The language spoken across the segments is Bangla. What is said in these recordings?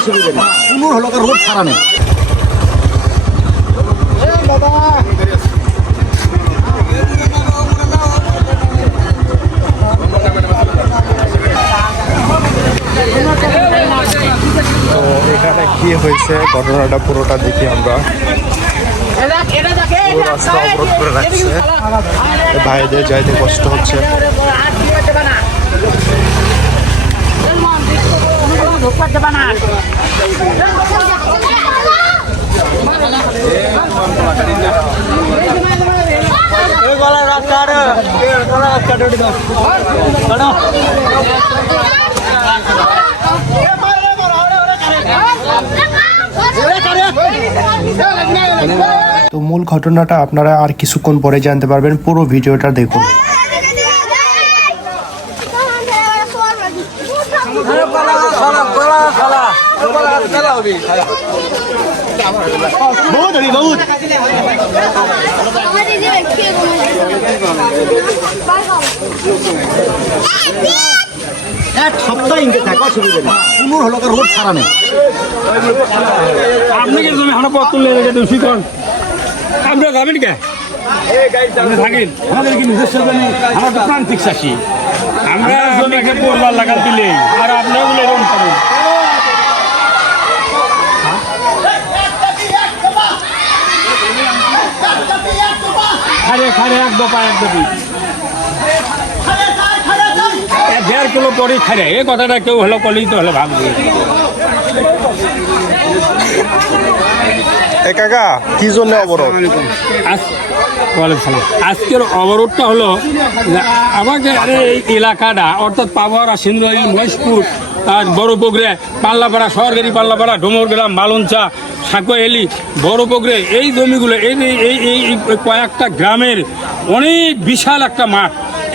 অসুবিধা নেই, কোনো হলো রোড ছাড়া নেই। তো এখানে কি হয়েছে ঘটনাটা পুরোটা দেখি আমরা। পুরো রাস্তা অবরোধ করে রাখছে, ভাইদের যাইতে কষ্ট হচ্ছে। তো মূল ঘটনাটা আপনারা আর কিছুক্ষণ পরে জানতে পারবেন, পুরো ভিডিওটা দেখুন। এক সপ্তাহ ইনকে থাকে, অসুবিধা নেই, কোনো হলো রোড ছাড়া নেই। আপনি কি জমি হানা পথ তুললে রেখে দোষী কর, আপনারা যাবেন কে? আপনি থাকেন, আমাদের কি নিজস্ব জমি, আমরা তো প্রান্তিক চাষি, আমরা জমিকে পড়বার লাগাল দিলে আর আপনারা বলে এরকম করেন। খারে খারে এক দফা এক দফি 1.5 কিলো পরে খারে, এই কথাটা কেউ হলো কলেই তো হলো ভাববে। কাকা কি জন্য অবরোধ? আজকের অবরোধটা হলো আমাকে এই এলাকাটা অর্থাৎ পাবহারা, সিন্ধুয়ারি, মহেশপুর, আর বড় পুকুরে, পাল্লাপাড়া, সরকারি পাল্লাপাড়া, ডোমরগ্রাম, মালঞ্চা, সাঁকোয়ালি, বড় পুকুরে, এই জমিগুলো এই এই কয়েকটা গ্রামের অনেক বিশাল একটা মাঠ,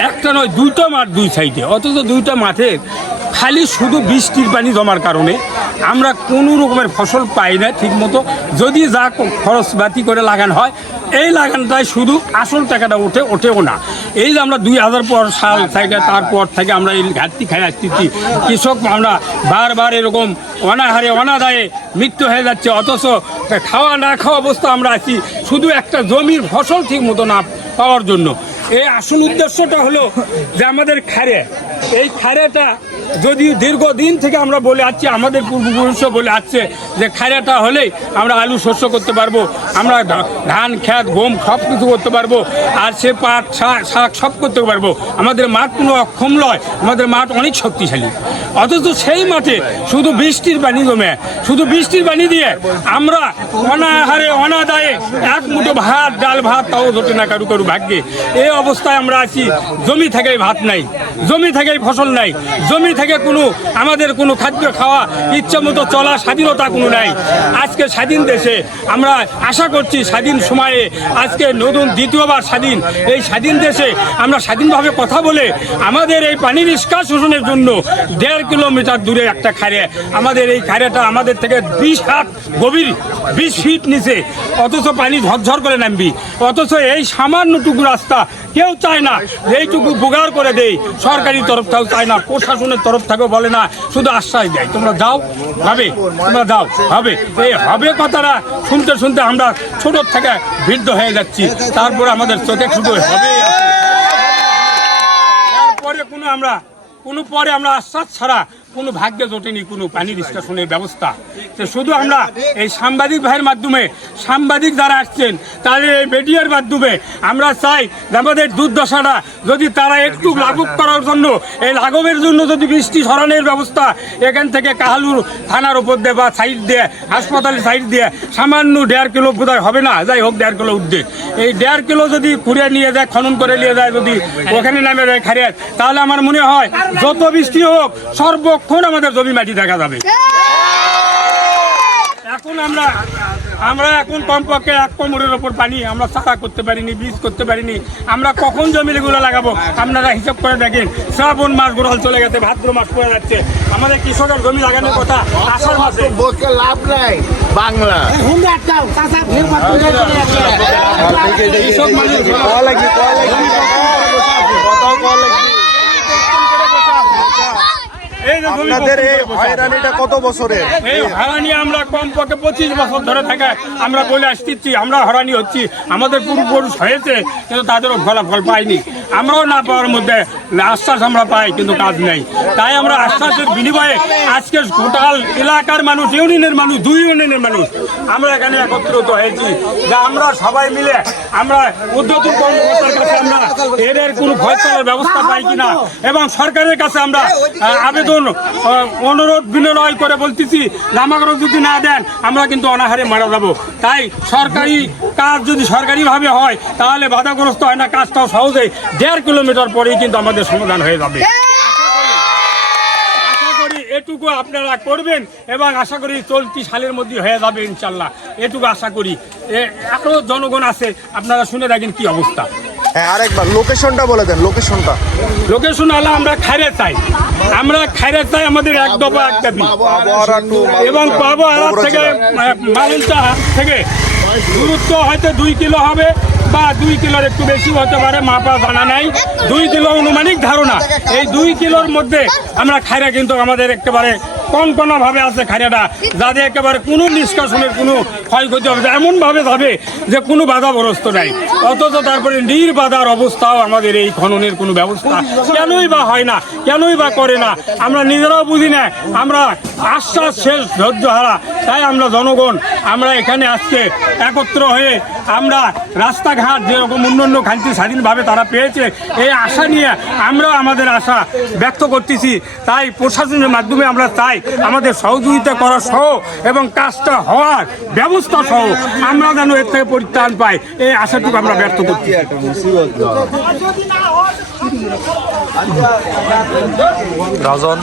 একটা নয় দুইটা মাঠ দুই সাইডে, অথচ দুইটা মাঠে খালি শুধু বৃষ্টির পানি জমার কারণে আমরা কোনো রকমের ফসল পাই না ঠিকমতো। যদি যা খরচবাতি করে লাগানো হয়, এই লাগানটায় শুধু আসল টাকাটা ওঠেও না। এই যে আমরা 2000 সাল থেকে তারপর থেকে আমরা এই ঘাটতি খাই আসতেছি, কৃষক আমরা বারবার এরকম অনাহারে অনাদায়ে মৃত্যু হয়ে যাচ্ছে, অথচ খাওয়া না খাওয়া অবস্থা আমরা আছি শুধু একটা জমির ফসল ঠিক মতো না পাওয়ার জন্য। এই আসল উদ্দেশ্যটা হলো যে আমাদের খারে, এই খারেটা যদি দীর্ঘদিন থেকে আমরা বলে আসছি, আমাদের পূর্বপুরুষও বলে আসছে যে খারেটা হলেই আমরা আলু শস্য করতে পারবো, আমরা ধান খেত গম সব কিছু করতে পারবো, আর সে পাট শাক সব করতে পারবো। আমাদের মাঠ কোনো অক্ষম নয়, আমাদের মাঠ অনেক শক্তিশালী, অথচ সেই মাঠে শুধু বৃষ্টির পানি জমে, শুধু বৃষ্টির পানি দিয়ে আমরা অনাহারে অনাদায়ে এক মুঠো ভাত ডাল ভাত তাও জোটে না কারু কারু ভাগ্যে। এই অবস্থায় আমরা আছি, জমি থেকেই ভাত নাই, জমি থেকেই ফসল নাই, জমি থেকে কোনো আমাদের কোনো খাদ্য খাওয়া ইচ্ছা মতো চলা স্বাধীনতা কোনো নাই। আজকে স্বাধীন দেশে আমরা আশা করছি স্বাধীন সময়ে আজকে নতুন দ্বিতীয়বার স্বাধীন, এই স্বাধীন দেশে আমরা স্বাধীনভাবে কথা বলে আমাদের এই পানি নিষ্কাশনের জন্য 1.5 কিলোমিটার দূরে একটা খাড়ে, আমাদের এই খাড়েটা আমাদের থেকে 20 হাত গভীর, 20 ফিট নিচে, অথচ পানি ঝরঝর করে নামবি, অথচ এই সামান্যটুকু রাস্তা কেউ চায় না এইটুকু বুগার করে দেয়, সরকারি তরফ থেকেও চায় না, প্রশাসনের তরফ থেকেও বলে না, শুধু আশ্বাস দেয় তোমরা যাও হবে, তোমরা যাও হবে। এই হবে কথাটা শুনতে শুনতে আমরা ছোট থেকে বৃদ্ধ হয়ে যাচ্ছি, তারপরে আমাদের চোখে শুধু হবে, তারপরে পরে আমরা আশ্বাস ছাড়া কোনো ভাগ্যে জোটেনি কোনো পানি নিষ্কাশনের ব্যবস্থা। তো শুধু আমরা এই সাংবাদিক ভাইয়ের মাধ্যমে, সাংবাদিক যারা আসছেন তাদের এই মিডিয়ার মাধ্যমে আমরা চাই যে আমাদের দুর্দশাটা যদি তারা একটু লাঘব করার জন্য, এই লাঘবের জন্য যদি বৃষ্টি সরানোর ব্যবস্থা এখান থেকে কাহালুর থানার উপর দিয়ে বা সাইড দিয়ে হাসপাতালের সাইড দিয়ে সামান্য 1.5 কিলো বোধহয় হবে না, যাই হোক 1.5 কিলো উদ্যোগ, এই 1.5 কিলো যদি ঘুরে নিয়ে যায়, খনন করে নিয়ে যায়, যদি ওখানে নামে যায় খারিয়ার, তাহলে আমার মনে হয় যত বৃষ্টি হোক সর্বক্ষণ আমাদের জমি মাটি দেখা যাবে। এখন আমরা এখন কমপক্ষে 1 কোমরের ওপর পানি, আমরা চারা করতে পারিনি, বীজ করতে পারিনি, আমরা কখন জমিগুলো লাগাবো আপনারা হিসাব করে দেখেন। শ্রাবণ মাস গোড়াল চলে গেছে, ভাদ্র মাস পড়ে যাচ্ছে, আমাদের কৃষকের জমি লাগানোর কথা আষাঢ় মাসে, বসে লাভ নাই বাংলা কৃষক মানে এই যে আপনাদের এই হয়রানিটা কত বছরের? এই হয়রানি আমরা কমপক্ষে 25 বছর ধরে থাকে আমরা বলে আসতেছি, আমরা হয়রানি হচ্ছি। আমাদের পূর্বপুরুষ হয়েছে কিন্তু তাদেরও ফলাফল পাইনি। আমরাও না পাওয়ার মধ্যে আশ্বাস আমরা পাই কিন্তু কাজ নেই। তাই আমরা আশ্বাসের বিনিময়ে আজকে টোটাল এলাকার মানুষ, ইউনিয়নের মানুষ, 2 ইউনিয়নের মানুষ আমরা এখানে একত্রিত হয়েছি যে আমরা সবাই মিলে আমরা উদ্যোতন কর্মকর্তার কাছে আমরা এদের কোনো ফয়সালার ব্যবস্থা পাই কিনা এবং সরকারের কাছে আমরা আবেদন অনুরোধ বিনয় করে বলতেছি আমাকে যদি না দেন আমরা কিন্তু অনাহারে মারা যাব। তাই সরকারি কাজ যদি সরকারিভাবে হয় তাহলে বাধাগ্রস্ত হয় না, কাজটাও সহজেই 1.5 কিলোমিটার পরেই কিন্তু আমাদের সমাধান হয়ে যাবে। এটুকু আপনারা করবেন এবং আশা করি চলতি সালের মধ্যে হয়ে যাবে ইনশাল্লাহ, এটুকু আশা করি। এত জনগণ আছে, আপনারা শুনে দেখেন কি অবস্থা। হ্যাঁ, আরেকবার লোকেশনটা বলে দেন। লোকেশন হলো আমরা খাইরে চাই, আমাদের এক দফা এক দাবি এবং পাবোয়ারা থেকে মালঞ্চা থেকে দূরত্ব হয়তো 2 কিলো হবে বা 2 কিলোর একটু বেশি হতে পারে, মাপা জানা নাই। 2 কিলো অনুমানিক ধারণা। এই 2 কিলোর মধ্যে আমরা খাইরা কিন্তু আমাদের একেবারে কনকনাভাবে আছে খাইরাটা, যাতে একেবারে কোনো নিষ্কাশনের কোনো ক্ষয়ক্ষতি হবে, এমনভাবে যাবে যে কোনো বাধাগ্রস্ত নাই। অথচ তারপরে নির্বাধার অবস্থাও আমাদের এই খননের কোনো ব্যবস্থা কেনই বা হয় না, কেনই বা করে না, আমরা নিজেরাও বুঝি না। আমরা আশ্বাস শেষ, ধৈর্য হারা। তাই আমরা জনগণ আমরা এখানে আজকে একত্র হয়ে আমরা রাস্তাঘাট যেরকম অন্যান্য খান্তি স্বাধীনভাবে তারা পেয়েছে, এই আশা নিয়ে আমরা আমাদের আশা ব্যক্ত করতেছি। তাই প্রশাসনের মাধ্যমে আমরা চাই আমাদের সহযোগিতা করা সহ এবং কাজটা হওয়ার ব্যবস্থা সহ আমরা যেন এর থেকে পরিত্রাণ পাই, এই আশাটুকু আমরা ব্যক্ত করছি। রাজন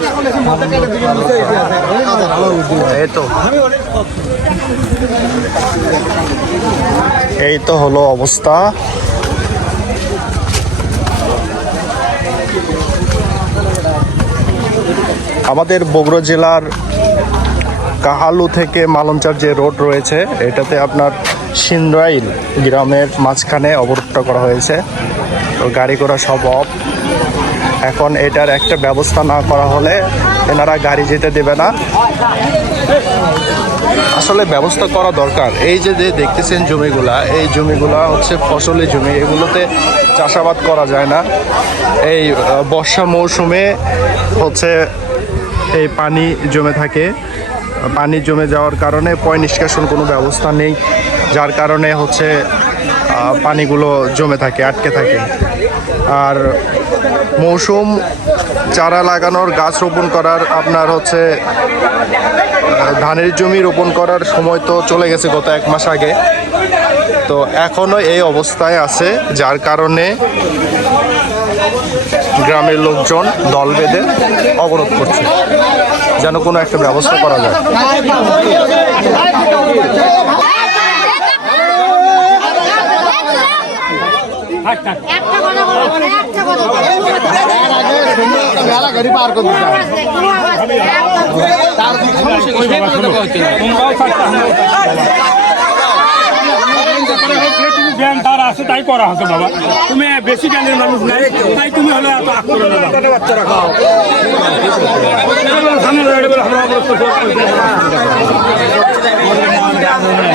এই তো হলো অবস্থা। আমাদের বগুড়া জেলার কাহালু থেকে মালঞ্চার যে রোড রয়েছে, এটাতে আপনার সিন্দ্রাইল গ্রামের মাঝখানে অবরোধটা করা হয়েছে। তো গাড়ি ঘোড়া সব অফ। এখন এটার একটা ব্যবস্থা না করা হলে এনারা গাড়ি যেতে দেবে না। আসলে ব্যবস্থা করা দরকার। এই যে দেখতেছেন জমিগুলা, এই জমিগুলা হচ্ছে ফসলি জমি, এগুলোতে চাষাবাদ করা যায় না। এই বর্ষা মৌসুমে হচ্ছে এই পানি জমে থাকে, পানি জমে যাওয়ার কারণে পয় নিষ্কাশন কোনো ব্যবস্থা নেই, যার কারণে হচ্ছে পানিগুলো জমে থাকে, আটকে থাকে। আর মৌসুম চারা লাগানোর, গাছ রোপণ করার, আপনার হচ্ছে ধানের জমি রোপণ করার সময় তো চলে গেছে গত 1 মাস আগে। তো এখনও এই অবস্থায় আছে, যার কারণে গ্রামের লোকজন দল বেঁধে অবরোধ করছে যেন কোনো একটা ব্যবস্থা করা যায়। তার আছে তাই করা হতো বাবা, তুমি বেশি জ্ঞানের মানুষ নাই, তাই তুমি হলে এত বাচ্চারা খাও।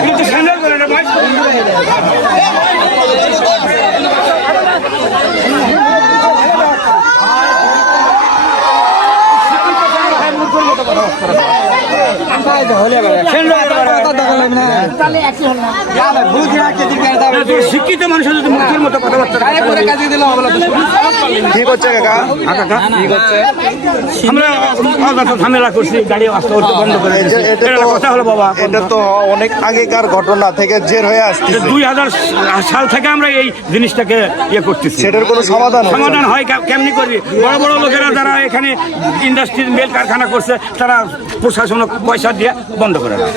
কিন্তু স্যান্ডেল করে না ভাই। শিক্ষিত মানুষের যদি মুখের মতো কথাবার্তা ঠিক হচ্ছে কাকা, ঠিক হচ্ছে। আমরা ঝামেলা করছি, গাড়ি আসতে বন্ধ করে কথা হলো বাবা। এটা তো অনেক আগেকার ঘটনা থেকে জের হয়ে আসছে। 2000 সাল থেকে আমরা এই জিনিসটাকে ইয়ে করতেছি। সেটার কোনো সমাধান হয় কেমনি করবি? বড় বড় লোকেরা যারা এখানে ইন্ডাস্ট্রির মেল কারখানা করছে তারা প্রশাসন পয়সা দিয়ে বন্ধ করে দেয়।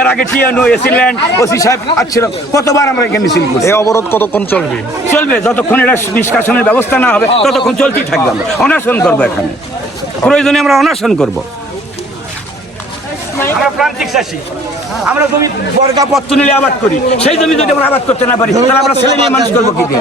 এর আগে টিএনও, এসিল্যান্ড, ওসি সাহেব আসছিল, কতবার আমরা এখানে মিছিল করছি। এই অবরোধ কতক্ষণ চলবে? যতক্ষণ এটা নিষ্কাশনের ব্যবস্থা না হবে ততক্ষণ চলতেই থাকবে। আমরা অনশন করবো, এখানে প্রয়োজনে আমরা অনশন করবো। আমরা প্রান্তিক চাষি। আমরা জমি বর্গা পত্র নিলে আবাদ করি, সেই জমি যদি আমরা আবাদ করতে না পারি তাহলে আমরা ছেলে মেয়ে মানুষ করবো কি দিয়ে?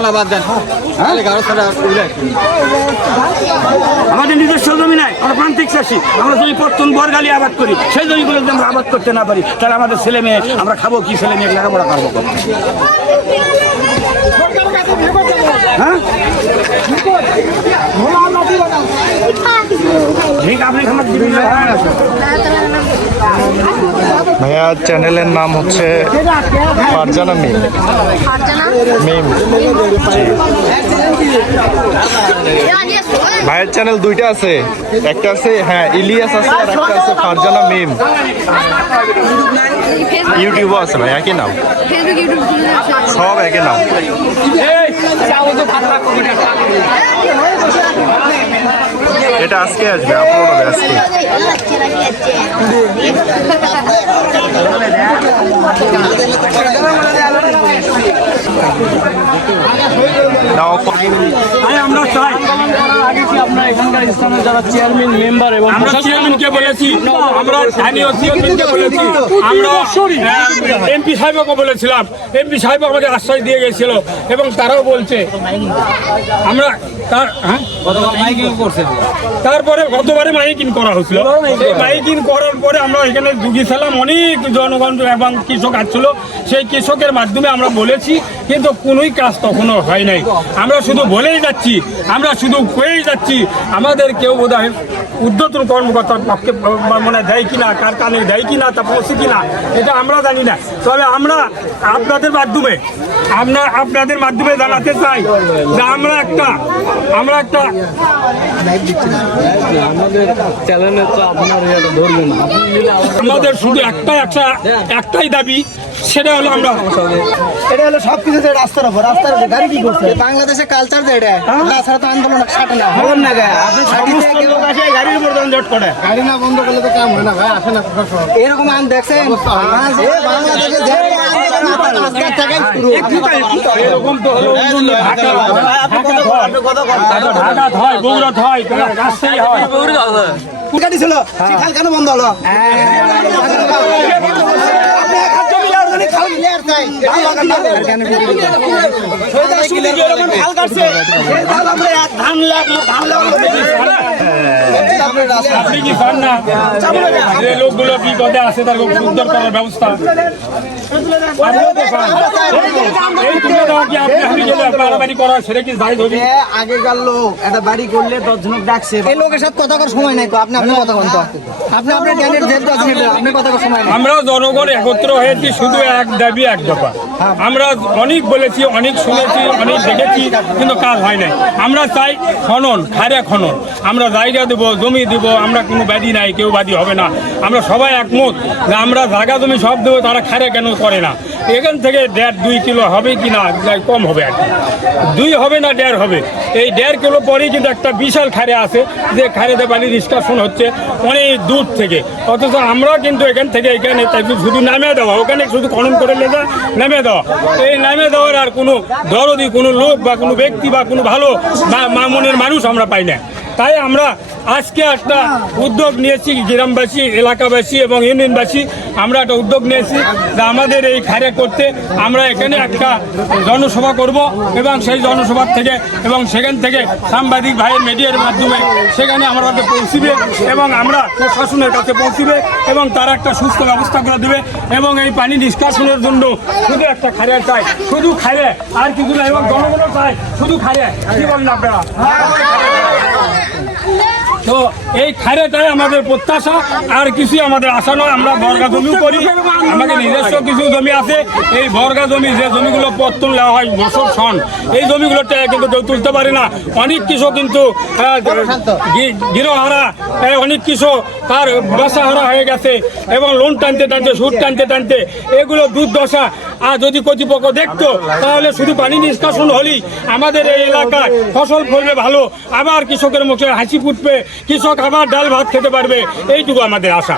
আমাদের নিজস্ব জমি নাই, আমরা প্রান্তিক চাষি, আমরা যদি পত্তন বর্গালি আবাদ করি, সেই জমিগুলো যদি আমরা আবাদ করতে না পারি তাহলে আমাদের ছেলে মেয়ে আমরা খাবো কি, ছেলে মেয়ে লেখাপড়া করবো? হ্যাঁ ঠিক, আপনি ভাইয়া চ্যানেলের নাম হচ্ছে ফারজানা মিম। মিম ভাইয়ের চ্যানেল দুইটা আছে, একটা আছে হ্যাঁ ইলিয়াস আছে, আর একটা আছে ফারজানা মিম। ইউটিউবও আছে ভাই, একই নাম, সব একই নাম। এটা আজকে আসবে, আপলোড হবে আজকে। আমরা চাই, আপনার এখানকার স্থানীয় যারা চেয়ারম্যান মেম্বার এবং আমরা চেয়ারম্যানকে বলেছি, আমরা স্থানীয় চেয়ারম্যানকে বলেছি, আমরা এমপি সাহেবকে বলেছিলাম, এমপি সাহেব আমাদের আশ্বাস দিয়ে গেছিল এবং তারাও বলছে আমরা তারপরে গতবারে মাইকিং করা হয়েছিল, মাইকিং করার পরে আমরা এখানে ঢুকিয়েছিলাম, অনেক জনগণ এবং কৃষক আসছিল, সেই কৃষকের মাধ্যমে আমরা বলেছি কিন্তু কোনোই কাজ তখনও হয় নাই। আমরা শুধু বলেই যাচ্ছি, আমরা শুধু কয়েই যাচ্ছি, আমাদের কেউ বোধ হয় ঊর্ধ্বতন কর্মকর্তার পক্ষে মানে দেয় কিনা, কার কানে দেয় কিনা, তা পৌঁছে কিনা এটা আমরা জানি না। তবে আমরা আপনাদের মাধ্যমে জানাতে চাই যে আমরা একটা আমাদের চ্যানেলে তো আপনার ধরবেন, আমাদের শুধু একটাই দাবি, সেটা হলো আমরা এটা হলো সবকিছু যে রাস্তার উপর, রাস্তার গাড়ি কি করছে? বাংলাদেশের কালচার যে এটা, তাছাড়া তো আন্দোলন সাটে না, বলেন না গা আপনি সমস্ত লোক আসে গাড়ির উপর যানজট করে। গাড়ি না বন্ধ করলে তো কাম হয় না ভাই, আসেন এরকম আন দেখছেন বাংলাদেশে যে আজকের থেকে শুরু এরকম তো হলো ঢাকা হয়, বগুড়া হয়, রাজশাহী হয়। গাড়ি ছিল সেখান কেন বন্ধ হলো? আপনি কি চান না যে লোকগুলো বিপদে আছে তার উদ্ধার করার ব্যবস্থা? আগেকার লোক একটা বাড়ি করলে 10 জন ডাকছে, এই লোকের সাথে কথা করার সময় নাই তো, আপনি কথা বলতো, আপনি আপনার জ্ঞানের যেহেতু আছেন আপনি কথা করার সময় নাই। আমরা জনগণ একত্র হয়েছি শুধু এক দাবি এক দফা। আমরা অনেক বলেছি, অনেক শুনেছি, অনেক দেখেছি, কিন্তু কাজ হয় নাই। আমরা চাই খনন, খারে খনন, আমরা জায়গা দেবো, জমি দেবো, আমরা কোনো বাদী নাই, কেউ বাদী হবে না। আমরা সবাই একমত যে আমরা জায়গা জমি সব দেবো, তারা খারে কেন করে না? এখান থেকে 1.5-2 কিলো হবে কি না, কম হবে আর কি, 2 হবে না 1.5 হবে। এই 1.5 কিলো পরেই কিন্তু একটা বিশাল খারে আছে, যে খারেতে পানি নিষ্কাশন হচ্ছে অনেক দূর থেকে, অথচ আমরা কিন্তু এখান থেকে এখানে শুধু নামে দেওয়া, ওখানে শুধু খনন করে নামে দেওয়া, এই নামে দেওয়ার আর কোনো দরদি কোনো লোক বা কোনো ব্যক্তি বা কোনো ভালো মনের মানুষ আমরা পাই না। তাই আমরা আজকে একটা উদ্যোগ নিয়েছি, গ্রামবাসী, এলাকাবাসী এবং ইউনিয়নবাসী আমরা একটা উদ্যোগ নিয়েছি যে আমাদের এই খারে করতে আমরা এখানে একটা জনসভা করব এবং সেই জনসভার থেকে এবং সেখান থেকে সাংবাদিক ভাইয়ের মিডিয়ার মাধ্যমে সেখানে আমরা পৌঁছিবে এবং আমরা প্রশাসনের কাছে পৌঁছিবে এবং তারা একটা সুস্থ ব্যবস্থা করে দেবে এবং এই পানি নিষ্কাশনের জন্য শুধু একটা খারে চাই, শুধু খারে আর কিছু না, এবং জনগণও চাই শুধু খারে। কি বলেন আপনারা? তো এই খাইরেটাই আমাদের প্রত্যাশা, আর কিছুই আমাদের আশা নয়। আমরা বর্গা জমিও করি, আমাদের নিজস্ব কিছু জমি আছে, এই বর্গা জমি যে জমিগুলো পত্তন নেওয়া হয় বছর সন, এই জমিগুলোতে কিন্তু কেউ তুলতে পারে না। অনেক কৃষক কিন্তু গৃহহারা, অনেক কৃষক তার বাসাহারা হয়ে গেছে এবং লোন টানতে টানতে, সুদ টানতে টানতে এগুলো দুর্দশা। আর যদি কর্তৃপক্ষ দেখতো তাহলে শুধু পানি নিষ্কাশন হলেই আমাদের এই এলাকায় ফসল ফলবে ভালো, আবার কৃষকের মুখে হাসি ফুটবে, কৃষক আবার ডাল ভাত খেতে পারবে, এইটুকু আমাদের আশা।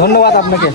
ধন্যবাদ আপনাকে।